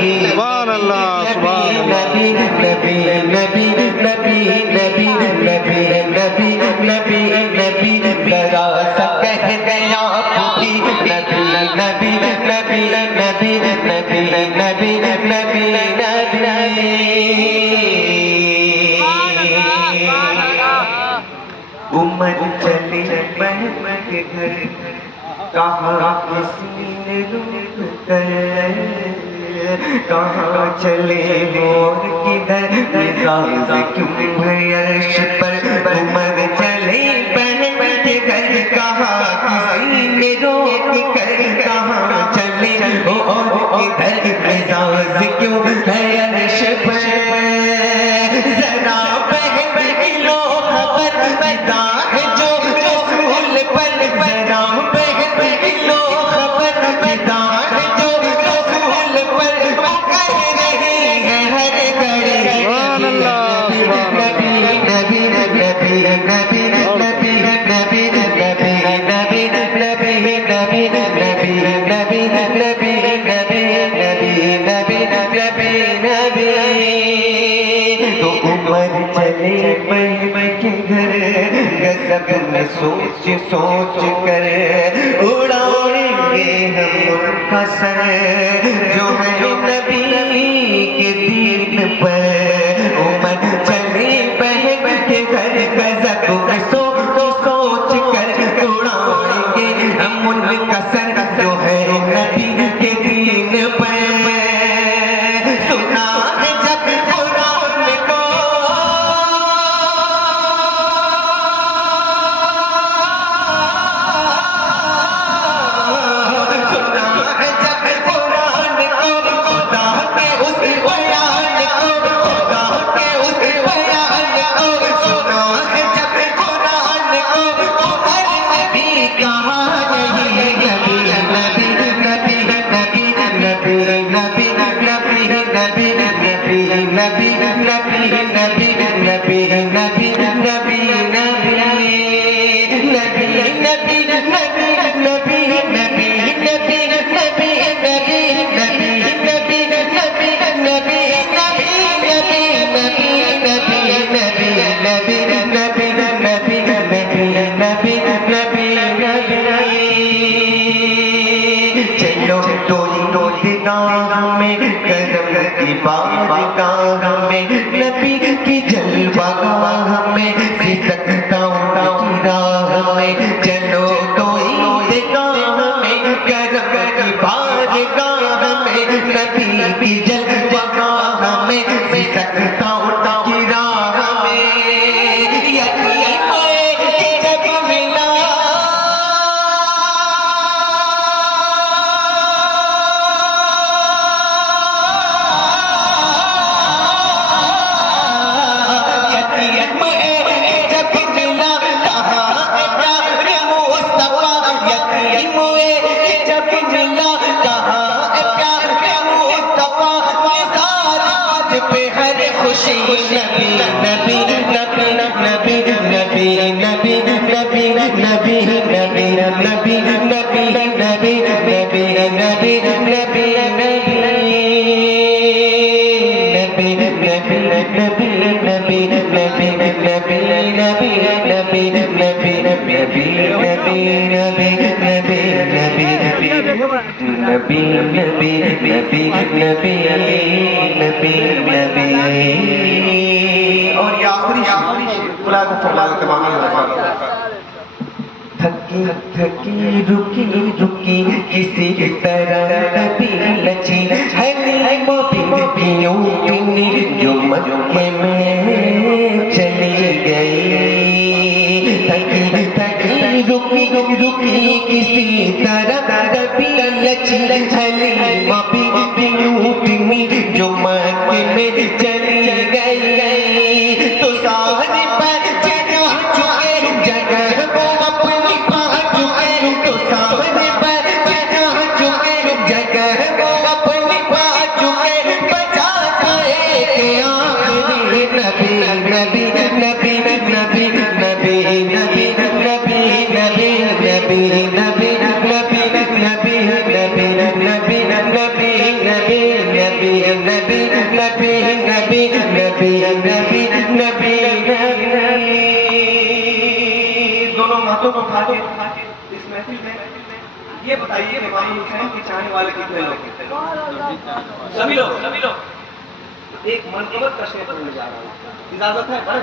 سبحان اللہ سبحان اللہ نبی نبی نبی نبی نبی نبی نبی نبی نبی ذرا سا کہہ دیا پوچھی نبی نبی نبی نبی نبی نبی نبی نبی عمر چلی بہن کے گھر کہاں کسی نے روک کر کہاں چلے اور کدھر مزاج کیوں ہے عرش پر عمر چلے بہن کے گھر کہاں کسی نے روک کر کہاں چلے اور کدھر مزاج کیوں ہے عرش پر ذرا بہن کی لو خبر بتا جو رسول پر ذرا بہن کی لو خبر بتا جو رسول پر وہ کہہ رہی ہے ہر گھڑی سبحان اللہ سبحان نبی نبی نبی نبی نبی نبی نبی نبی نبی نبی نبی نبی نبی نبی نبی نبی تو عمر چلے میں کے گھر گزب میں سوچ سوچ کر اڑائیں گے ہم ان کا سر جو ہے نبی کے دین پر عمر چلے بہن کے گھر گزب میں سوچ سوچ کر اڑائیں گے ہم ان کا سر جو ہے نبی کے دین پر سنا ہے جب قرآن کو سنا ہے جب قرآن کو خدا کے اس بیان کو خدا کے اس بیان کو سنا ہے جب قرآن کو ہر نبی کہا نہیں نبی نبی نبی نبی نبی نبی نبی نبی نبی نبی نبی نبی نبی نبی نبی چلو ڈولی نگاہ میں کرم کی بارگاہ میں نبی کی جلوہ گاہ میں سکتا ہوں کی راہ میں چلو ڈولی نگاہ میں کرم کی بارگاہ میں نبی کی جلوہ گاہ میں سکتا ہوں کی راہ میں یتیم جب ملا خوشی نبی نبی نبی نبی نبی نبی نبی نبی نبی نبی نبی نبی نبی نبی نبی اور یہ آخری خلاصہ فرمان تمامی تھکی تھکی رکی رکی کسی طرح نبی لچی حلیم بنتیوں کنی جو مکے میں چلی گئی تھکی تھکی رکی رکی کسی طرح نبی لچی حلیم بنتیوں کنی جو مکے میں چلی گئی تو سارے پر جگہ چکے جگہ نبی نبی نبی نبی نبی. دونوں ہاتھوں کو اٹھا کے اس محفل میں یہ بتائیے کہ امام حسین کے چاہنے والے کتنے لوگ ہیں؟ سبھی لوگ. ایک منقبت کا شعر پڑھنے جا رہا ہوں. اجازت ہے؟